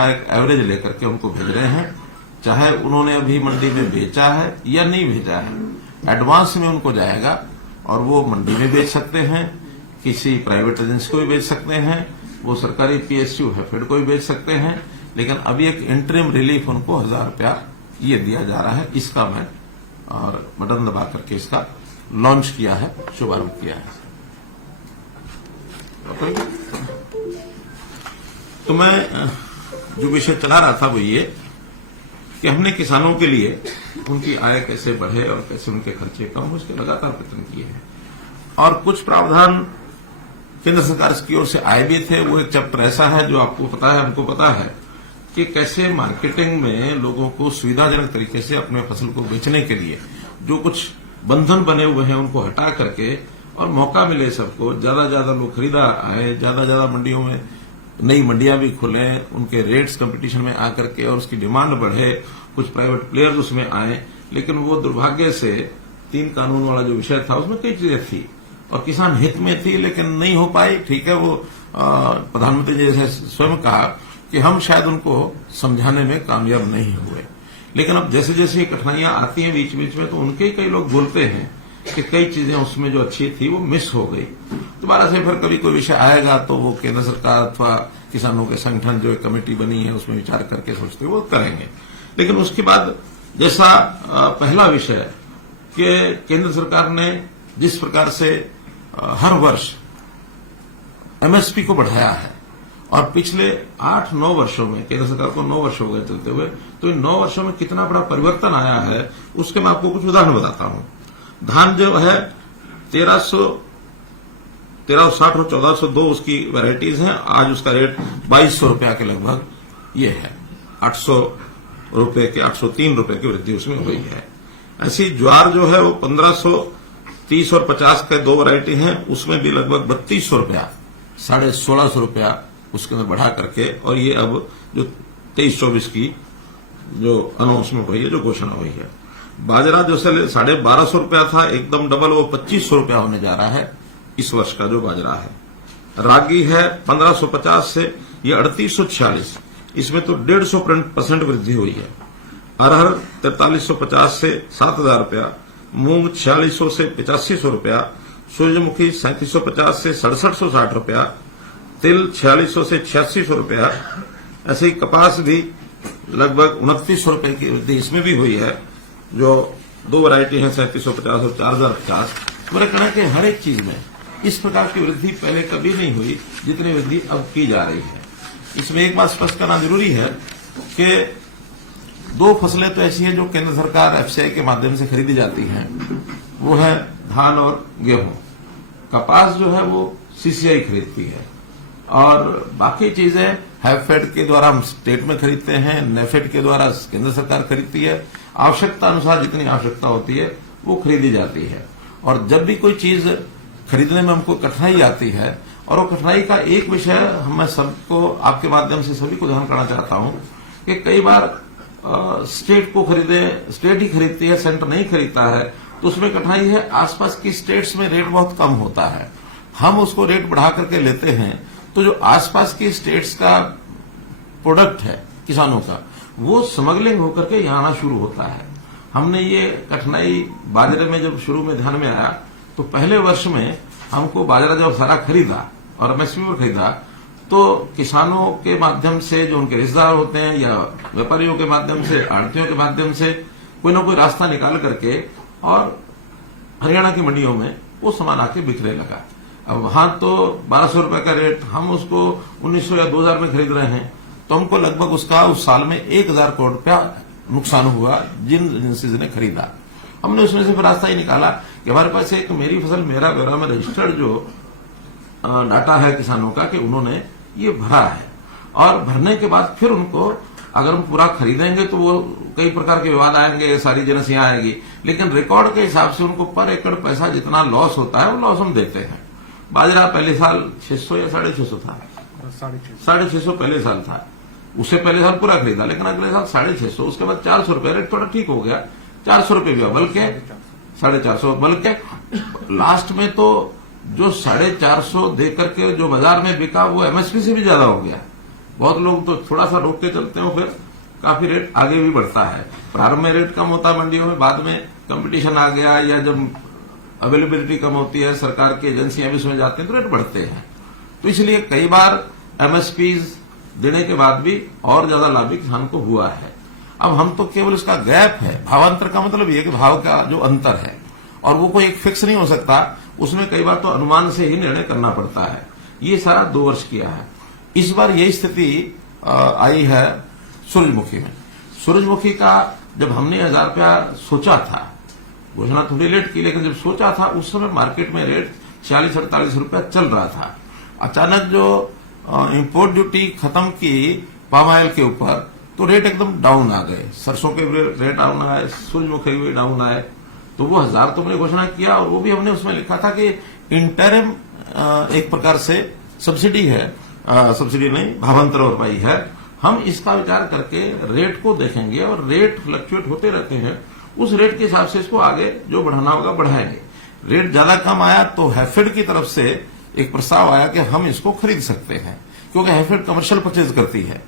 सरकार एक एवरेज लेकर के उनको भेज रहे हैं, चाहे उन्होंने अभी मंडी में बेचा है या नहीं भेजा है, एडवांस में उनको जाएगा और वो मंडी में बेच सकते हैं, किसी प्राइवेट एजेंसी को भी बेच सकते हैं, वो सरकारी पीएसयू हैफेड को भी बेच सकते हैं। लेकिन अभी एक इंटरिम रिलीफ उनको 1000 रुपया ये दिया जा रहा है। इसका मैं और बटन दबा करके इसका लॉन्च किया है, शुभारंभ किया है। तो मैं जो विषय चला रहा था वो ये कि हमने किसानों के लिए उनकी आय कैसे बढ़े और कैसे उनके खर्चे कम हो, उसके लगातार प्रयत्न किए हैं। और कुछ प्रावधान केंद्र सरकार की ओर से आए भी थे। वो एक चैप्टर ऐसा है जो आपको पता है, हमको पता है कि कैसे मार्केटिंग में लोगों को सुविधाजनक तरीके से अपने फसल को बेचने के लिए जो कुछ बंधन बने हुए हैं उनको हटा करके और मौका मिले सबको, ज्यादा ज्यादा लोग खरीदा आए, ज्यादा ज्यादा मंडियों में नई मंडियां भी खुले, उनके रेट्स कंपटीशन में आकर के और उसकी डिमांड बढ़े, कुछ प्राइवेट प्लेयर्स उसमें आए। लेकिन वो दुर्भाग्य से 3 कानून वाला जो विषय था उसमें कई चीजें थी और किसान हित में थी लेकिन नहीं हो पाई। ठीक है, वो प्रधानमंत्री जी ने स्वयं कहा कि हम शायद उनको समझाने में कामयाब नहीं हुए। लेकिन अब जैसे जैसे कठिनाइयां आती हैं बीच बीच में तो उनके कई लोग बोलते हैं कि कई चीजें उसमें जो अच्छी थी वो मिस हो गई। दोबारा से फिर कभी कोई विषय आएगा तो वो केंद्र सरकार अथवा किसानों के संगठन जो एक कमेटी बनी है उसमें विचार करके सोचते वो करेंगे। लेकिन उसके बाद जैसा पहला विषय कि केंद्र सरकार ने जिस प्रकार से हर वर्ष एमएसपी को बढ़ाया है और पिछले 8-9 वर्षों में, केंद्र सरकार को 9 वर्ष हो गए चलते हुए, तो इन 9 वर्षों में कितना बड़ा परिवर्तन आया है उसके मैं आपको कुछ उदाहरण बताता हूं। धान जो है 1360 और 1402 उसकी वैरायटीज हैं। आज उसका रेट 2200 रुपया के लगभग ये है, 800 रुपए के 803 रुपए की वृद्धि उसमें हुई है। ऐसी ज्वार जो है वो 1530 और 50 के 2 वैरायटी हैं, उसमें भी लगभग 3200 रुपया, 1650 रुपया उसके अंदर बढ़ा करके, और ये अब जो 23-24 की जो अनाउंसमेंट हुई है, जो घोषणा हुई है। बाजरा जो 1250 रुपया था, एकदम डबल, वो 2500 रुपया होने जा रहा है इस वर्ष का जो बाजरा है। रागी है 1550 से ये 3846, इसमें तो 150% वृद्धि हुई है। अरहर 4350 से 7000 रुपया, मूंग 4600 से 8500 रुपया, सूरजमुखी 3750 से 6760 रुपया, तिल 4600 से 8600 रुपया। ऐसे ही कपास भी लगभग 2900 रुपए की वृद्धि इसमें भी हुई है, जो 2 वैरायटी है 3750 और 4050। मेरा कहना है कि हर एक चीज में इस प्रकार की वृद्धि पहले कभी नहीं हुई जितनी वृद्धि अब की जा रही है। इसमें एक बात स्पष्ट करना जरूरी है कि 2 फसलें तो ऐसी हैं जो केंद्र सरकार एफसीआई के माध्यम से खरीदी जाती हैं, वो है धान और गेहूं। कपास जो है वो सीसीआई खरीदती है और बाकी चीजें हैफेड के द्वारा हम स्टेट में खरीदते हैं, नेफेड के द्वारा केंद्र सरकार खरीदती है। आवश्यकता अनुसार जितनी आवश्यकता होती है वो खरीदी जाती है। और जब भी कोई चीज खरीदने में हमको कठिनाई आती है, और वो कठिनाई का एक विषय मैं सबको आपके माध्यम से सभी को ध्यान करना चाहता हूं कि कई बार स्टेट को स्टेट ही खरीदती है, सेंटर नहीं खरीदता है, तो उसमें कठिनाई है। आसपास की स्टेट्स में रेट बहुत कम होता है, हम उसको रेट बढ़ा करके लेते हैं, तो जो आसपास की स्टेट्स का प्रोडक्ट है किसानों का, वो स्मगलिंग होकर के यहां आना शुरू होता है। हमने ये कठिनाई बाजरे में जब शुरू में ध्यान में आया, तो पहले वर्ष में हमको बाजरा जब सारा खरीदा और एमएसपी पर खरीदा, तो किसानों के माध्यम से जो उनके रिश्तेदार होते हैं या व्यापारियों के माध्यम से, आढ़तियों के माध्यम से कोई ना कोई रास्ता निकाल करके और हरियाणा की मंडियों में वो सामान आके बिकने लगा। अब वहां तो 1200 रुपए का रेट, हम उसको 1900 या 2000 में खरीद रहे हैं, तो हमको लगभग उसका उस साल में 1000 करोड़ रुपया नुकसान हुआ जिन एजेंसीज ने खरीदा। हमने उसमें से फिर रास्ता ही निकाला कि हमारे पास एक मेरी फसल मेरा ब्यौरा में रजिस्टर्ड जो डाटा है किसानों का, कि उन्होंने ये भरा है, और भरने के बाद फिर उनको अगर हम पूरा खरीदेंगे तो वो कई प्रकार के विवाद आएंगे, सारी एजेंसियां आएगी, लेकिन रिकॉर्ड के हिसाब से उनको पर एकड़ पैसा जितना लॉस होता है वो लॉस हम देते हैं। बाजरा पहले साल 600 या 650 था, 650 पहले साल था, उससे पहले साल पूरा खरीदा, लेकिन अगले साल 650, उसके बाद 400 रुपये, रेट थोड़ा ठीक हो गया, 400 रुपये भी, बल्कि 450, बल्कि लास्ट में तो जो 450 दे करके जो बाजार में बिका वो एमएसपी से भी ज्यादा हो गया। बहुत लोग तो थोड़ा सा रोक के चलते हो, फिर काफी रेट आगे भी बढ़ता है। प्रारंभ में रेट कम होता है मंडियों में, बाद में कंपटीशन आ गया या जब अवेलेबिलिटी कम होती है, सरकार की एजेंसियां भी उसमें जाती हैं तो रेट बढ़ते हैं। तो इसलिए कई बार एमएसपीज देने के बाद भी और ज्यादा लाभ भी किसान को हुआ है। अब हम तो केवल इसका गैप है, भावांतर का मतलब ये कि भाव का जो अंतर है, और वो कोई एक फिक्स नहीं हो सकता, उसमें कई बार तो अनुमान से ही निर्णय करना पड़ता है। ये सारा 2 वर्ष किया है। इस बार यही स्थिति आई है सूरजमुखी में। सूरजमुखी का जब हमने 1000 रुपया सोचा था, घोषणा थोड़ी लेट की, लेकिन जब सोचा था उस समय मार्केट में रेट 46-48 रुपया चल रहा था। अचानक जो इंपोर्ट ड्यूटी खत्म की पाम ऑयल के ऊपर, तो रेट एकदम डाउन आ गए। सरसों के रेट डाउन आए, सूरजमुखी भी डाउन आए। तो वो 1000 तो हमने घोषणा किया, और वो भी हमने उसमें लिखा था कि इंटरिम एक प्रकार से सब्सिडी है, सब्सिडी नहीं, भावांतर भरपाई है। हम इसका विचार करके रेट को देखेंगे, और रेट फ्लक्चुएट होते रहते हैं, उस रेट के हिसाब से इसको आगे जो बढ़ाना होगा बढ़ाएंगे। रेट ज्यादा कम आया तो हैफेड की तरफ से एक प्रस्ताव आया कि हम इसको खरीद सकते हैं, क्योंकि हैफेड कमर्शियल परचेज करती है।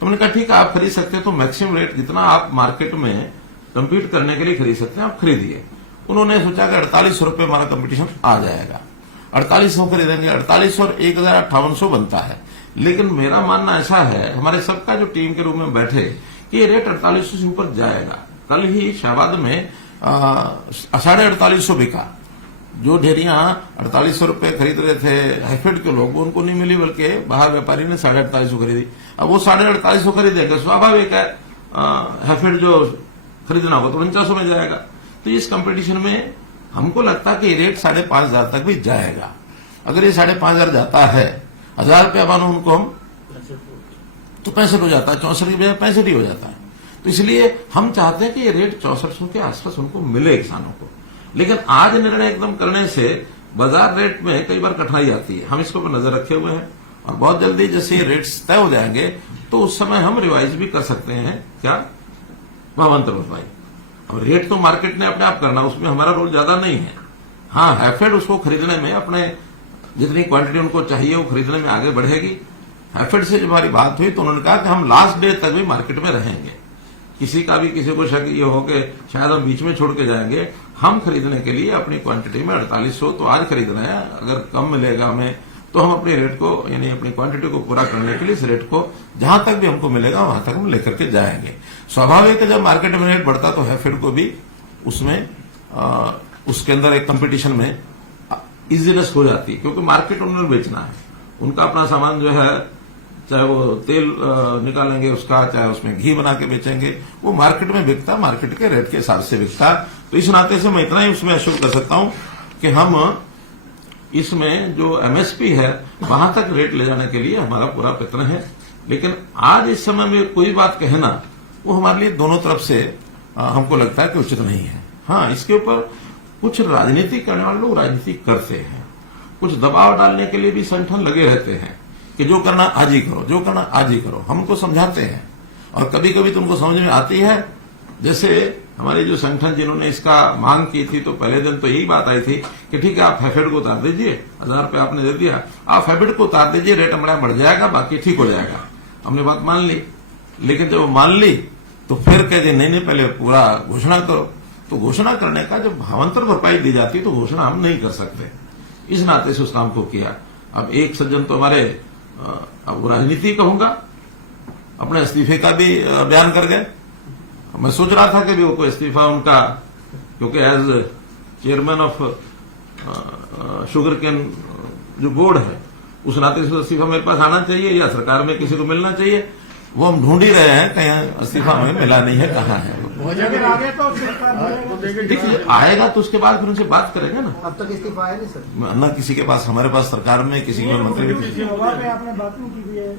तो हमने कहा ठीक है, आप खरीद सकते हैं, तो मैक्सिमम रेट जितना आप मार्केट में कम्पीट करने के लिए खरीद सकते हैं आप खरीदिए। उन्होंने सोचा कि 4800 रुपये हमारा कंपटीशन आ जाएगा, 4800 खरीदेंगे, 4800 और 1058 बनता है। लेकिन मेरा मानना ऐसा है, हमारे सबका जो टीम के रूप में बैठे, कि ये रेट 4800 से ऊपर जाएगा। कल ही शाहबाद में 4850 बिका। जो ढेरियां 4800 रुपये खरीद रहे थे हैफेड के लोग, उनको नहीं मिली, बल्कि बाहर व्यापारी ने 4850 खरीदी। अब वो 4850 खरीदेगा, स्वाभाविक है हैफेड जो खरीदना होगा तो 4900 में जाएगा। तो इस कंपटीशन में हमको लगता है कि ये रेट 5500 तक भी जाएगा। अगर ये 5500 जाता है, 1000 रुपया मानो उनको हम, तो 65 हो जाता है, 64 की बजाय 65 ही हो जाता है। तो इसलिए हम चाहते हैं कि ये रेट 6400 के आसपास उनको मिले किसानों को। लेकिन आज निर्णय एकदम करने से बाजार रेट में कई बार कठिनाई आती है। हम इसके ऊपर नजर रखे हुए हैं, और बहुत जल्दी जैसे ये रेट्स तय हो जाएंगे तो उस समय हम रिवाइज भी कर सकते हैं। क्या? भावांतर भरपाई। अब रेट तो मार्केट ने अपने आप करना, उसमें हमारा रोल ज्यादा नहीं है। हाँ, हैफेड उसको खरीदने में अपने जितनी क्वांटिटी उनको चाहिए वो खरीदने में आगे बढ़ेगी। हैफेड से जब हमारी बात हुई तो उन्होंने कहा कि हम लास्ट डे तक भी मार्केट में रहेंगे। किसी का भी किसी को शक ये हो कि शायद हम बीच में छोड़ के जाएंगे, हम खरीदने के लिए अपनी क्वांटिटी में 4800 तो आज खरीदना है। अगर कम मिलेगा हमें तो हम अपने रेट को, यानी अपनी क्वांटिटी को पूरा करने के लिए इस रेट को जहां तक भी हमको मिलेगा वहां तक हम लेकर के जाएंगे। स्वाभाविक है, जब मार्केट में रेट बढ़ता तो हैफेड को भी उसमें उसके अंदर एक कंपटीशन में इजीनेस हो जाती है, क्योंकि मार्केट उन्होंने बेचना है। उनका अपना सामान जो है, चाहे वो तेल निकालेंगे उसका, चाहे उसमें घी बना के बेचेंगे, वो मार्केट में बिकता, मार्केट के रेट के हिसाब से बिकता। तो इस नाते से मैं इतना ही उसमें अश्योर कर सकता हूं कि हम इसमें जो एमएसपी है वहां तक रेट ले जाने के लिए हमारा पूरा प्रयत्न है। लेकिन आज इस समय में कोई बात कहना वो हमारे लिए दोनों तरफ से हमको लगता है कि उचित नहीं है। हाँ, इसके ऊपर कुछ राजनीति करने वाले लोग राजनीति करते हैं, कुछ दबाव डालने के लिए भी संगठन लगे रहते हैं कि जो करना आज ही करो, जो करना आज ही करो। हम उनको समझाते हैं, और कभी कभी तो उनको समझ में आती है। जैसे हमारे जो संगठन जिन्होंने इसका मांग की थी, तो पहले दिन तो यही बात आई थी कि ठीक है, आप हैफेड को उतार दीजिए, 1000 रुपया आपने दे दिया, आप हैफेड को उतार दीजिए, रेट हमारा बढ़ जाएगा, बाकी ठीक हो जाएगा। हमने बात मान ली, लेकिन जब मान ली तो फिर कह दिए नहीं, पहले पूरा घोषणा करो। तो घोषणा करने का जब भावांतर भरपाई दी जाती तो घोषणा हम नहीं कर सकते, इस नाते से उस काम को किया। अब एक सज्जन तो हमारे, अब राजनीति कहूंगा, अपने इस्तीफे का भी बयान कर गए। मैं सोच रहा था कि भी वो कोई इस्तीफा उनका, क्योंकि as chairman of sugarcane जो बोर्ड है, उस नाते से इस्तीफा मेरे पास आना चाहिए या सरकार में किसी को मिलना चाहिए। वो हम ढूंढ ही रहे हैं, कहीं इस्तीफा हमें मिला नहीं है, कहाँ है। देखिए, आएगा तो उसके बाद फिर उनसे बात करेंगे ना। अब तक इस्तीफा आया नहीं सर? न किसी के पास, हमारे पास सरकार में किसी के मंत्री भी आपने बात नहीं की है?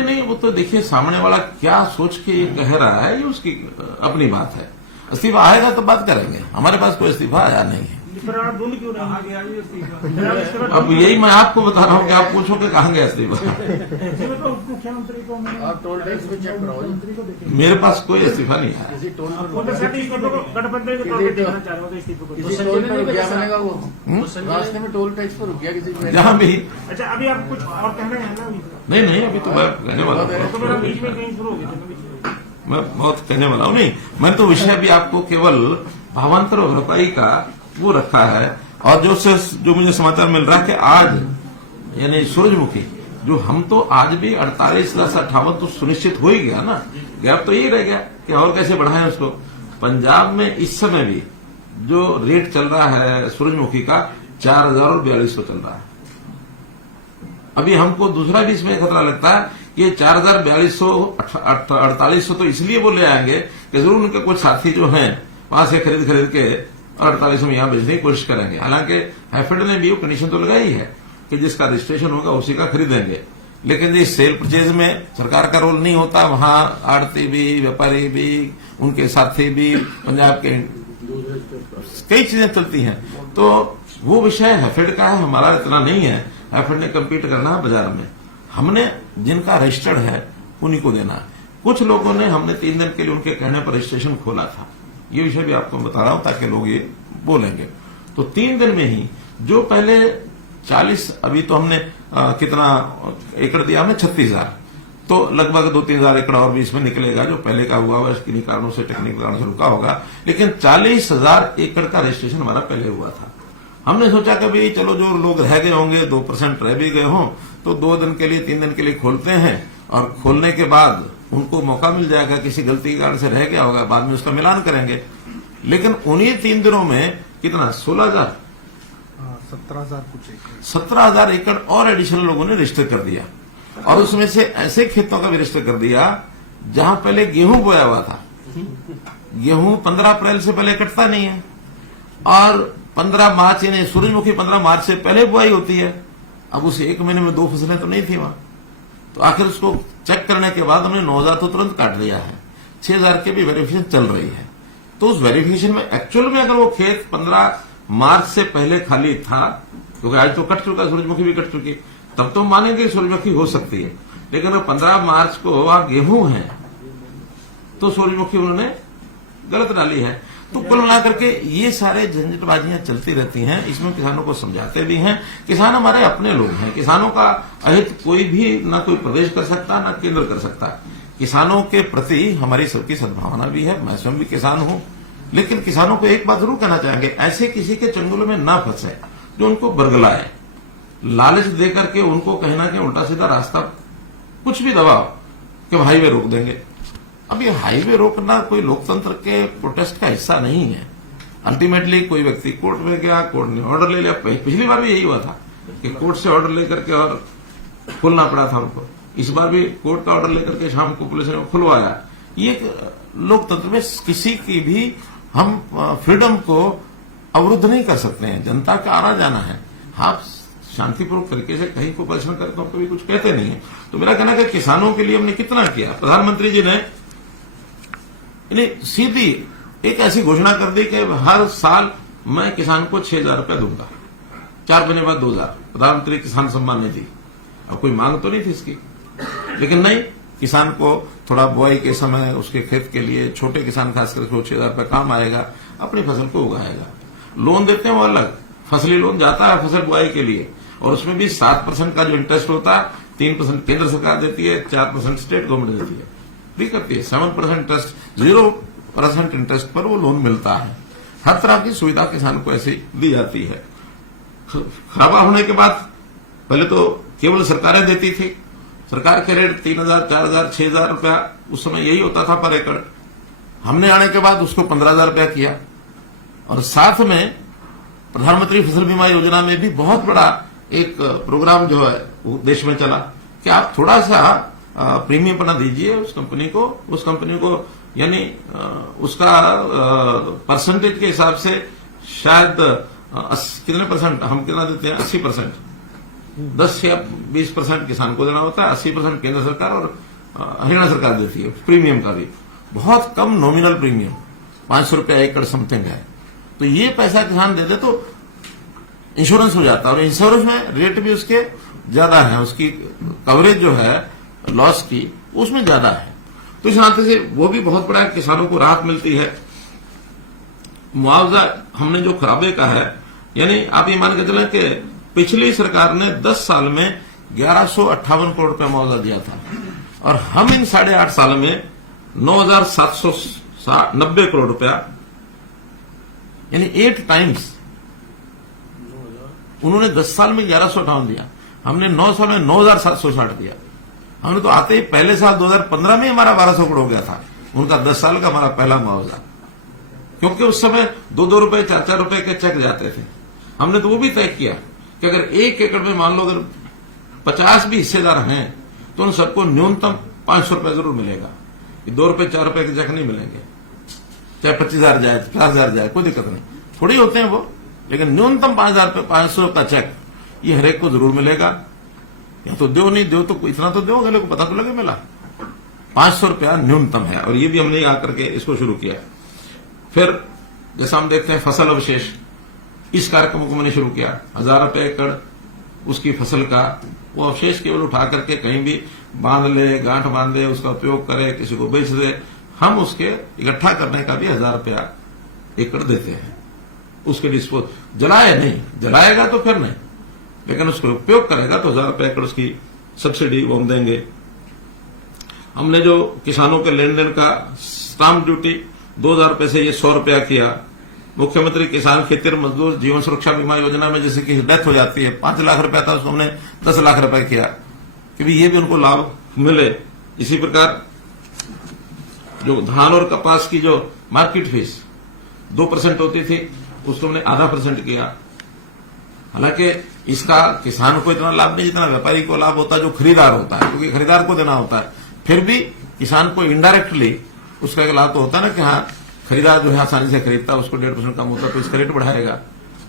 नहीं, वो तो देखिए सामने वाला क्या सोच के ये कह रहा है, ये उसकी अपनी बात है। इस्तीफा आएगा तो बात करेंगे, हमारे पास कोई इस्तीफा आया नहीं है। फिर आप ढूंढ क्यों रहे? अब यही मैं आपको बता रहा हूँ कि आप पूछो कि कहाँ गया इस्तीफा। तो मुख्यमंत्री को मैंने आप टोल टैक्स भी चेक कराओ। मुख्यमंत्री को देखें। मेरे पास कोई इस्तीफा नहीं है। किसी टोल वो तो शायद इस्तीफे को गठबंधन के तौर पर देखना चाह रहे हो, तो इस्तीफे को। किसी टोल पर रुक गया मिलेगा वो रास्ते में टोल टैक्स पर रुक गया किसी को। जहाँ भी अच्छा, अभी आप कुछ और कहना है ना? अभी नहीं अभी तो मैं कहने वाला हूँ। तो मेरा बीच में कहीं शुरू हो गया था, मैं बीच में। मैं बहुत कहने वाला हूँ नहीं, मैं तो विषय भी आपको केवल भावांतर और भरपाई का वो रखा है। और जो मुझे समाचार मिल रहा है कि आज यानी सूरजमुखी जो हम तो आज भी 48,58 तो सुनिश्चित हो ही गया ना, गैप तो यही रह गया कि और कैसे बढ़ाएं उसको। पंजाब में इस समय भी जो रेट चल रहा है सूरजमुखी का 4,000 और 4,200 चल रहा है। अभी हमको दूसरा भी इसमें खतरा लगता है कि ये 4,000, 4,200, 4,800 तो इसलिए वो ले आएंगे कि जरूर उनके कुछ साथी जो हैं वहां से खरीद के और 4,800 में यहां बेचने की कोशिश करेंगे। हालांकि हैफेड ने भी वो कंडीशन तो लगाई है कि जिसका रजिस्ट्रेशन होगा उसी का खरीदेंगे, लेकिन इस सेल परचेज में सरकार का रोल नहीं होता। वहां आड़ती भी, व्यापारी भी, उनके साथी भी, पंजाब के कई चीजें चलती हैं। तो वो विषय हैफेड का है, हमारा इतना नहीं है। हैफेड ने कम्पीट करना है बाजार में, हमने जिनका रजिस्टर्ड है उन्हीं को देना है। कुछ लोगों ने हमने 3 दिन के लिए उनके कहने पर रजिस्ट्रेशन खोला था, ये विषय भी आपको बता रहा हूं ताकि लोग ये बोलेंगे। तो 3 दिन में ही जो पहले 40, अभी तो हमने कितना एकड़ दिया हमने 36,000, तो लगभग 2-3,000 एकड़ और भी इसमें निकलेगा जो पहले का हुआ है, किन्हीं कारणों से टेक्निकल कारण से रुका होगा। लेकिन 40,000 एकड़ का रजिस्ट्रेशन हमारा पहले हुआ था। हमने सोचा कि भाई चलो जो लोग रह गए होंगे 2% रह भी गए हों तो 2 दिन के लिए 3 दिन के लिए खोलते हैं, और खोलने के बाद उनको मौका मिल जाएगा, किसी गलती के कारण से रह गया होगा बाद में उसका मिलान करेंगे। लेकिन उन्हीं 3 दिनों में कितना 16,000 17,000 कुछ 17,000 एकड़ और एडिशनल लोगों ने रजिस्टर कर दिया। और उसमें से ऐसे खेतों का भी रजिस्टर कर दिया जहां पहले गेहूं बोया हुआ था। गेहूं 15 अप्रैल से पहले कटता नहीं है, और 15 मार्च यानी सूरजमुखी 15 मार्च से पहले बुआई होती है। अब उस 1 महीने में 2 फसलें तो नहीं थी वहां, तो आखिर उसको चेक करने के बाद हमने 9,000 तो तुरंत काट लिया है, 6,000 की भी वेरिफिकेशन चल रही है। तो उस वेरिफिकेशन में एक्चुअल में अगर वो खेत 15 मार्च से पहले खाली था, क्योंकि आज तो कट चुका, सूरजमुखी भी कट चुकी, तब तो मानेंगे सूरजमुखी हो सकती है। लेकिन अब 15 मार्च को वहां गेहूं है तो सूरजमुखी उन्होंने गलत डाली है। तो कुल मिलाकर के ये सारे झंझटबाजियां चलती रहती हैं। इसमें किसानों को समझाते भी हैं। किसान हमारे अपने लोग हैं, किसानों का अहित कोई भी ना कोई प्रदेश कर सकता ना केंद्र कर सकता। किसानों के प्रति हमारी सबकी सद्भावना भी है, मैं स्वयं भी किसान हूं। लेकिन किसानों को एक बात जरूर कहना चाहेंगे, ऐसे किसी के चंगुल में ना फंसे जो उनको बरगलाए, लालच देकर के उनको कहना कि उल्टा सीधा रास्ता कुछ भी दबाओ कि हाईवे रोक देंगे। अब ये हाईवे रोकना कोई लोकतंत्र के प्रोटेस्ट का हिस्सा नहीं है। अल्टीमेटली कोई व्यक्ति कोर्ट में गया, कोर्ट ने ऑर्डर ले लिया। पिछली बार भी यही हुआ था कि कोर्ट से ऑर्डर लेकर के और खुलना पड़ा था उनको। इस बार भी कोर्ट का ऑर्डर लेकर के शाम को पुलिस ने खुलवाया। ये लोकतंत्र में किसी की भी हम फ्रीडम को अवरुद्ध नहीं कर सकते हैं। जनता का आना जाना है, आप शांतिपूर्वक तरीके से कहीं को प्रदर्शन करें तो कभी कुछ कहते नहीं है। तो मेरा कहना है कि किसानों के लिए हमने कितना किया। प्रधानमंत्री जी ने सीधी एक ऐसी घोषणा कर दी कि हर साल मैं किसान को 6,000 रुपया दूंगा, 4 महीने बाद 2,000। प्रधानमंत्री किसान सम्मान निधि, अब कोई मांग तो नहीं थी इसकी, लेकिन नहीं, किसान को थोड़ा बुआई के समय उसके खेत के लिए, छोटे किसान खासकर 6,000 रुपया काम आएगा, अपनी फसल को उगाएगा। लोन देते हैं वो अलग, फसली लोन जाता है फसल बुआई के लिए, और उसमें भी 7% का जो इंटरेस्ट होता है, 3% केंद्र सरकार देती है, 4% स्टेट गवर्नमेंट देती है, भी करती है। 7% इंटरेस्ट, 0% इंटरेस्ट पर वो लोन मिलता है। हर तरह की सुविधा किसान को ऐसी दी जाती है। खराबा होने के बाद पहले तो केवल सरकारें देती थी, सरकार के रेट 3,000, 4,000, 6,000 रुपया उस समय यही होता था पर एकड़। हमने आने के बाद उसको 15,000 रुपया किया, और साथ में प्रधानमंत्री फसल बीमा योजना में भी बहुत बड़ा एक प्रोग्राम जो है वो देश में चला कि आप थोड़ा सा प्रीमियम बना दीजिए उस कंपनी को यानी उसका परसेंटेज के हिसाब से शायद कितने परसेंट हम कितना देते हैं, 80%, 10 या 20% किसान को देना होता है, 80% केंद्र सरकार और हरियाणा सरकार देती है। प्रीमियम का भी बहुत कम नॉमिनल प्रीमियम 500 रुपया एकड़ समथिंग है। तो ये पैसा किसान दे दे तो इंश्योरेंस हो जाता है, और इंश्योरेंस में रेट भी उसके ज्यादा है, उसकी कवरेज जो है लॉस की उसमें ज्यादा है। तो इस नाते से वो भी बहुत बड़ा किसानों को राहत मिलती है। मुआवजा हमने जो खराबे का है, यानी आप ये मान के चलें कि पिछली सरकार ने 10 साल में 1158 करोड़ रुपया मुआवजा दिया था, और हम इन 8.5 साल में 9,790 करोड़ रुपया, यानी 8 टाइम्स। उन्होंने 10 साल में 1158 दिया, हमने 9 साल में 9,760 दिया। हमने तो आते ही पहले साल 2015 में हमारा 1200 करोड़ हो गया था, उनका 10 साल का हमारा पहला मुआवजा, क्योंकि उस समय 2-2 रुपए 4-4 रुपए के चेक जाते थे। हमने तो वो भी तय किया कि अगर 1 एकड़ में मान लो अगर 50 भी हिस्सेदार हैं तो उन सबको न्यूनतम 500 रुपए जरूर मिलेगा, 2 रुपए 4 रुपए के चेक नहीं मिलेंगे, चाहे 25,000 जाए 50,000 जाए, कोई दिक्कत नहीं, थोड़ी होते हैं वो, लेकिन न्यूनतम 500 का चेक ये हरेक को जरूर मिलेगा। या तो दो नहीं दो तो इतना तो दो, अगले को पता तो लगे मिला। 500 रुपया न्यूनतम है, और ये भी हमने आकर के इसको शुरू किया। फिर जैसा हम देखते हैं फसल अवशेष, इस कार्यक्रम को मैंने शुरू किया। 1,000 रुपए एकड़ उसकी फसल का वो अवशेष केवल उठा करके कहीं भी बांध ले, गांठ बांध ले, उसका उपयोग करे, किसी को बेच दे, हम उसके इकट्ठा करने का भी 1,000 रुपया एकड़ देते हैं। उसके डिस्पोज, जलाए नहीं, जलाएगा तो फिर नहीं, लेकिन उसको उपयोग करेगा तो 1,000 रुपए एकड़ उसकी सब्सिडी वो हम देंगे। हमने जो किसानों के लेन देन का स्टाम्प ड्यूटी 2,000 रुपए से ये 100 रुपया किया। मुख्यमंत्री किसान खेतीहर मजदूर जीवन सुरक्षा बीमा योजना में जैसे कि डेथ हो जाती है, 5 लाख रुपया था, उसको हमने 10 लाख रुपए किया कि भी ये भी उनको लाभ मिले। इसी प्रकार जो धान और कपास की जो मार्केट फीस 2% होती थी, उसको हमने 0.5% किया। हालांकि इसका किसान को इतना लाभ नहीं जितना व्यापारी को लाभ होता है, जो खरीदार होता है, क्योंकि खरीदार को देना होता है। फिर भी किसान को इनडायरेक्टली उसका एक लाभ तो होता है ना कि हाँ, खरीदार जो है आसानी से खरीदता है, उसको 1.5% कम होता है, तो इसका रेट बढ़ाएगा।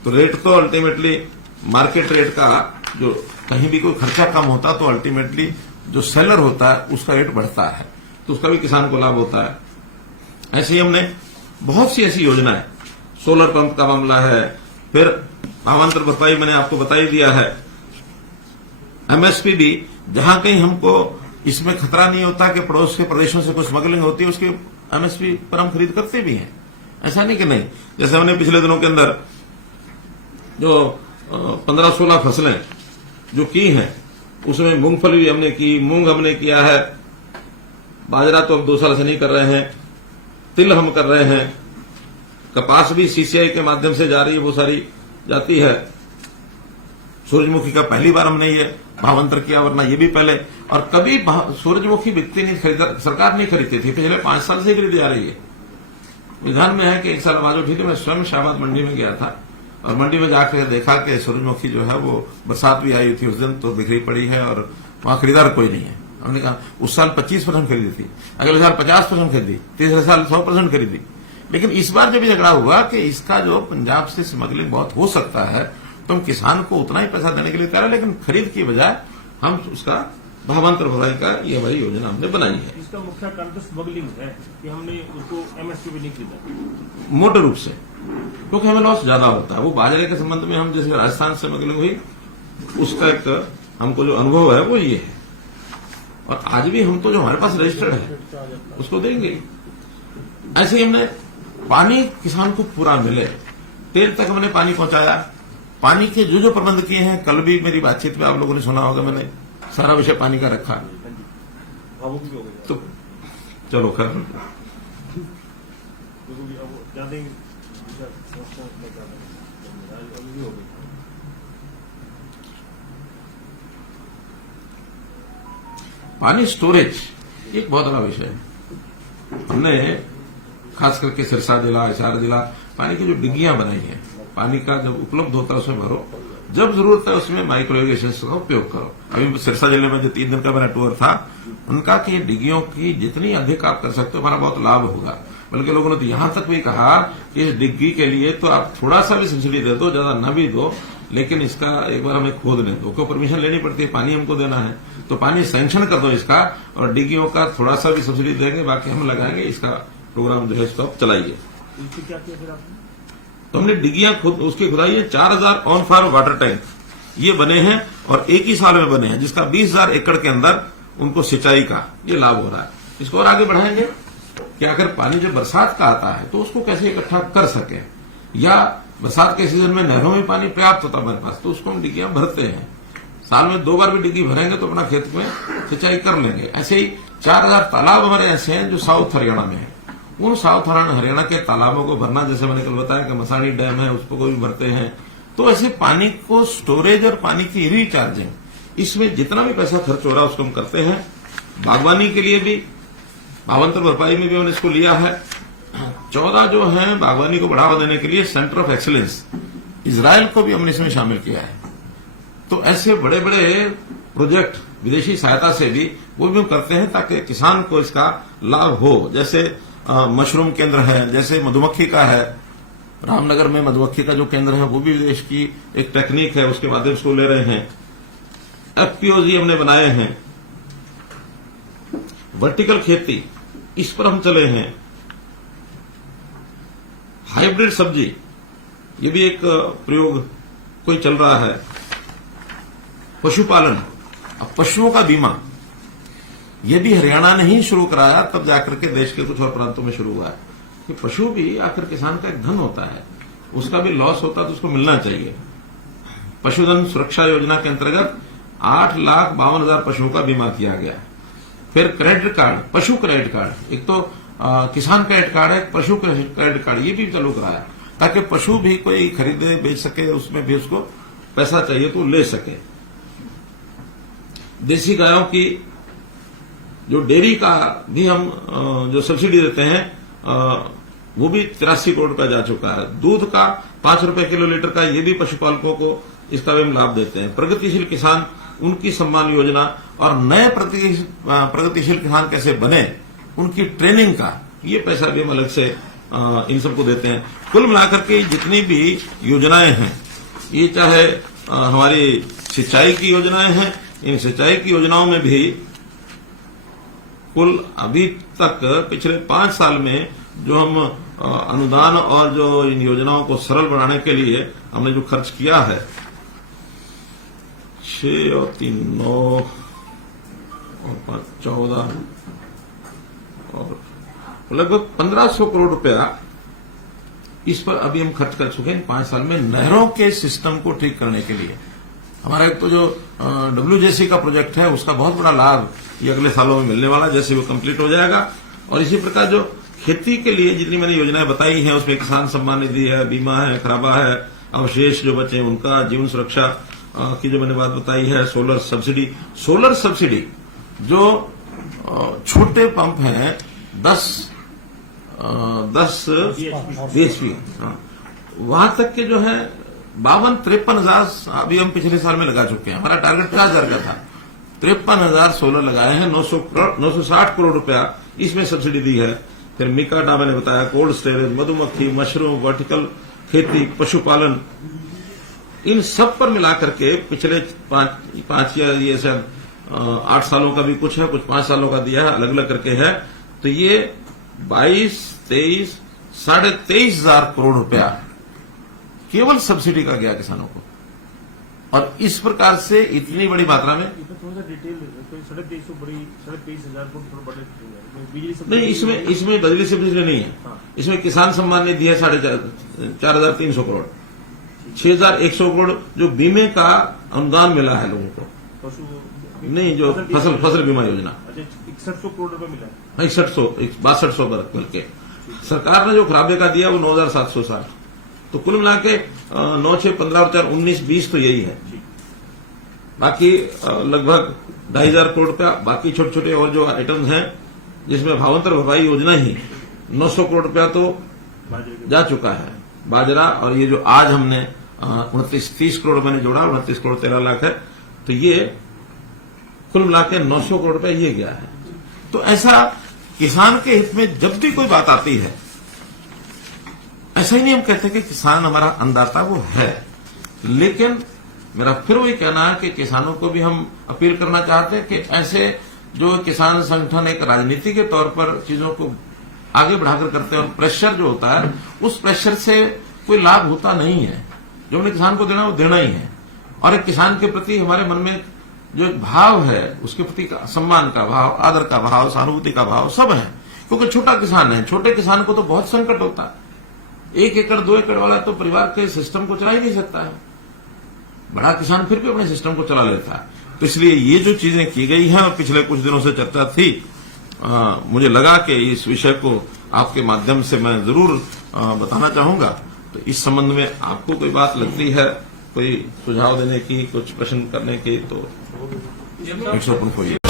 तो रेट तो अल्टीमेटली मार्केट रेट का, जो कहीं भी कोई खर्चा कम होता तो अल्टीमेटली जो सेलर होता है उसका रेट बढ़ता है, तो उसका भी किसान को लाभ होता है। ऐसे ही हमने बहुत सी ऐसी योजनाएं, सोलर पंप का मामला है, फिर भावांतर भरपाई मैंने आपको बता ही दिया है। एमएसपी भी, जहां कहीं हमको इसमें खतरा नहीं होता कि पड़ोस के प्रदेशों से कोई स्मगलिंग होती है, उसके एमएसपी पर हम खरीद करते भी हैं, ऐसा नहीं कि नहीं। जैसे हमने पिछले दिनों के अंदर जो 15-16 फसलें जो की हैं, उसमें मूंगफली भी हमने की, मूंग हमने किया है, बाजरा तो अब 2 साल से नहीं कर रहे हैं, तिल हम कर रहे हैं, कपास भी सीसीआई के माध्यम से जा रही है, वो सारी जाती है। सूरजमुखी का पहली बार हमने ये भावांतर किया, वरना ये भी पहले, और कभी सूरजमुखी बिकती नहीं, सरकार नहीं खरीदती थी, पिछले 5 साल से खरीदी जा रही है। विधान में है कि एक साल आवाज उठी थी, मैं स्वयं शाहबाद मंडी में गया था, और मंडी में जाकर देखा कि सूरजमुखी जो है वो बरसात भी आई थी उस दिन, तो बिखरी पड़ी है और वहां खरीदार कोई नहीं है। हमने कहा उस साल 25% खरीदी थी, अगले साल 50% खरीदी, तीसरे साल 100% खरीदी। लेकिन इस बार जब झगड़ा हुआ कि इसका जो पंजाब से स्मगलिंग बहुत हो सकता है, तो हम किसान को उतना ही पैसा देने के लिए कह रहे हैं, लेकिन खरीद की बजाय हम उसका भावांतर भराई का ये हमारी योजना हमने बनाई है। इसका मुख्य कारण तो स्मगलिंग है कि हमने उसको एमएसपी भी नहीं खरीदा, मोटे रूप से, क्योंकि हमें लॉस ज्यादा होता है। वो बाजरे के संबंध में हम जैसे राजस्थान से स्मगलिंग हुई, उसका एक हमको जो अनुभव है वो ये है, और आज भी हम तो जो हमारे पास रजिस्टर्ड है उसको देंगे। ऐसे ही हमने पानी किसान को पूरा मिले, तेल तक हमने पानी पहुंचाया। पानी के जो जो प्रबंध किए हैं, कल भी मेरी बातचीत में आप लोगों ने सुना होगा, मैंने सारा विषय पानी का रखा। तो चलो खैर, पानी स्टोरेज एक बहुत बड़ा विषय है। हमने खास करके सिरसा जिला, हिसार जिला, पानी की जो डिग्गियां बनाई हैं, पानी का जब उपलब्ध होता है उसमें भरो, जब जरूरत है उसमें माइक्रो इरिगेशन का उपयोग करो। अभी सिरसा जिले में जो 3 दिन का मेरा टूर था, उनका कि डिग्गियों की जितनी अधिक आप कर सकते हो हमारा बहुत लाभ होगा। बल्कि लोगों ने तो यहां तक भी कहा कि इस डिग्गी के लिए तो आप थोड़ा सा भी सब्सिडी दे दो, ज्यादा न भी दो, लेकिन इसका एक बार हमें खोदने दो, क्यों परमिशन लेनी पड़ती है, पानी हमको देना है, तो पानी सैंक्शन कर दो इसका, और डिग्गियों का थोड़ा सा भी सब्सिडी देंगे, बाकी हम लगाएंगे। इसका प्रोग्राम जो है इसको आप चलाइए। क्या किया फिर आपने? तो हमने डिगियां खुद उसकी खुदाई है। 4000 ऑन फार्म वाटर टैंक ये बने हैं और एक ही साल में बने हैं, जिसका 20,000 एकड़ के अंदर उनको सिंचाई का ये लाभ हो रहा है। इसको और आगे बढ़ाएंगे कि अगर पानी जब बरसात का आता है तो उसको कैसे इकट्ठा कर सके, या बरसात के सीजन में नहरों में पानी पर्याप्त होता है हमारे पास, तो उसको हम डिग्गियां भरते हैं। साल में 2 बार भी डिग्गी भरेंगे तो अपना खेत में सिंचाई कर लेंगे। ऐसे ही 4000 तालाब हमारे ऐसे हैं जो साउथ हरियाणा में है। उन साउथ हरियाणा के तालाबों को भरना, जैसे मैंने कल बताया कि मसानी डैम है उसको भी भरते हैं। तो ऐसे पानी को स्टोरेज और पानी की रिचार्जिंग, इसमें जितना भी पैसा खर्च हो रहा है उसको हम करते हैं। बागवानी के लिए भी भावांतर भरपाई में भी हमने इसको लिया है। 14 जो है बागवानी को बढ़ावा देने के लिए सेंटर ऑफ एक्सीलेंस इजराइल को भी हमने इसमें शामिल किया है। तो ऐसे बड़े बड़े प्रोजेक्ट विदेशी सहायता से भी वो भी हम करते हैं ताकि किसान को इसका लाभ हो। जैसे मशरूम केंद्र है, जैसे मधुमक्खी का है, रामनगर में मधुमक्खी का जो केंद्र है वो भी विदेश की एक टेक्निक है, उसके माध्यम से ले रहे हैं। एफपीओजी हमने बनाए हैं। वर्टिकल खेती इस पर हम चले हैं। हाइब्रिड सब्जी ये भी एक प्रयोग कोई चल रहा है। पशुपालन, अब पशुओं का बीमा ये भी हरियाणा ने ही शुरू कराया, तब जाकर के देश के कुछ और प्रांतों में शुरू हुआ है कि पशु भी आखिर किसान का एक धन होता है, उसका भी लॉस होता है तो उसको मिलना चाहिए। पशुधन सुरक्षा योजना के अंतर्गत 8,52,000 पशुओं का बीमा किया गया। फिर क्रेडिट कार्ड, पशु क्रेडिट कार्ड, एक तो किसान क्रेडिट कार्ड है, पशु क्रेडिट कार्ड ये भी चालू कराया ताकि पशु भी कोई खरीदे बेच सके, उसमें भी उसको पैसा चाहिए तो ले सके। देसी गायों की जो डेयरी का भी हम जो सब्सिडी देते हैं वो भी 83 करोड़ रुपया जा चुका है। दूध का 5 रुपए किलो लीटर का ये भी पशुपालकों को इसका भी हम लाभ देते हैं। प्रगतिशील किसान उनकी सम्मान योजना और नए प्रगतिशील किसान कैसे बने उनकी ट्रेनिंग का ये पैसा भी हम अलग से इन सबको देते हैं। कुल मिलाकर के जितनी भी योजनाएं हैं, ये चाहे हमारी सिंचाई की योजनाएं हैं, इन सिंचाई की योजनाओं में भी कुल अभी तक पिछले 5 साल में जो हम अनुदान और जो इन योजनाओं को सरल बनाने के लिए हमने जो खर्च किया है 6 और 3 9 और 5 14 और लगभग 1500 करोड़ रुपया इस पर अभी हम खर्च कर चुके हैं 5 साल में नहरों के सिस्टम को ठीक करने के लिए। हमारा एक तो जो WJC का प्रोजेक्ट है उसका बहुत बड़ा लाभ ये अगले सालों में मिलने वाला, जैसे वो कंप्लीट हो जाएगा। और इसी प्रकार जो खेती के लिए जितनी मैंने योजनाएं बताई हैं उसमें किसान सम्मान निधि है, बीमा है, खराबा है, अवशेष जो बचे उनका, जीवन सुरक्षा की जो मैंने बात बताई है, सोलर सब्सिडी जो छोटे पंप हैं 10 BHP वहां तक के जो है 52-53 हजार अभी हम पिछले साल में लगा चुके हैं। हमारा टारगेट 50,000 का था, 53,000 सोलर लगाए हैं। 960 करोड़ रुपया इसमें सब्सिडी दी है। फिर मिकाडा मैंने बताया, कोल्ड स्टोरेज, मधुमक्खी, मशरूम, वर्टिकल खेती, पशुपालन, इन सब पर मिलाकर के पिछले 5 या ये शायद 8 सालों का भी कुछ है, कुछ 5 सालों का दिया है, अलग अलग करके है। तो ये 22, 23, 23,500 करोड़ रुपया केवल सब्सिडी का गया किसानों को। और इस प्रकार से इतनी बड़ी मात्रा में थोड़ा सा डिटेल 23,500 को थोड़ा बड़े नहीं, इसमें बदली सब्सिडी नहीं है। इसमें किसान सम्मान निधि है 4,300 करोड़, 6,100 करोड़ जो बीमे का अनुदान मिला है लोगों को, नहीं जो फसल बीमा योजना 6100 करोड़ रुपए मिला है, 6200 बल्कि सरकार ने जो खराबे का दिया वो 9,760। तो कुल मिला के 9, 6, 15 और 4, 19, 20 तो यही है। बाकी लगभग 2,500 करोड़ रुपया बाकी छोटे छोटे और जो आइटम्स हैं जिसमें भावांतर भरपाई योजना ही 900 करोड़ रुपया तो जा चुका है। बाजरा और ये जो आज हमने 29-30 करोड़ मैंने जोड़ा, 29 करोड़ 13 लाख है, तो ये कुल मिला के 900 करोड़ रुपया ये गया है। तो ऐसा किसान के हित में जब भी कोई बात आती है, ऐसा ही नहीं हम कहते कि किसान हमारा अन्नदाता, वो है, लेकिन मेरा फिर वही कहना है कि किसानों को भी हम अपील करना चाहते हैं कि ऐसे जो किसान संगठन एक राजनीति के तौर पर चीजों को आगे बढ़ाकर करते हैं और प्रेशर जो होता है उस प्रेशर से कोई लाभ होता नहीं है। जो हमने किसान को देना है वो देना ही है। और एक किसान के प्रति हमारे मन में जो एक भाव है, उसके प्रति का सम्मान का भाव, आदर का भाव, सहानुभूति का भाव सब है। क्योंकि छोटा किसान है, छोटे किसान को तो बहुत संकट होता है। 1 एकड़ 2 एकड़ वाला तो परिवार के सिस्टम को चला ही नहीं सकता है। बड़ा किसान फिर भी अपने सिस्टम को चला लेता है। तो इसलिए ये जो चीजें की गई हैं, और पिछले कुछ दिनों से चर्चा थी, मुझे लगा कि इस विषय को आपके माध्यम से मैं जरूर बताना चाहूंगा। तो इस संबंध में आपको कोई बात लगती है, कोई सुझाव देने की, कुछ प्रश्न करने की, तो इट्स ओपन फॉर यू।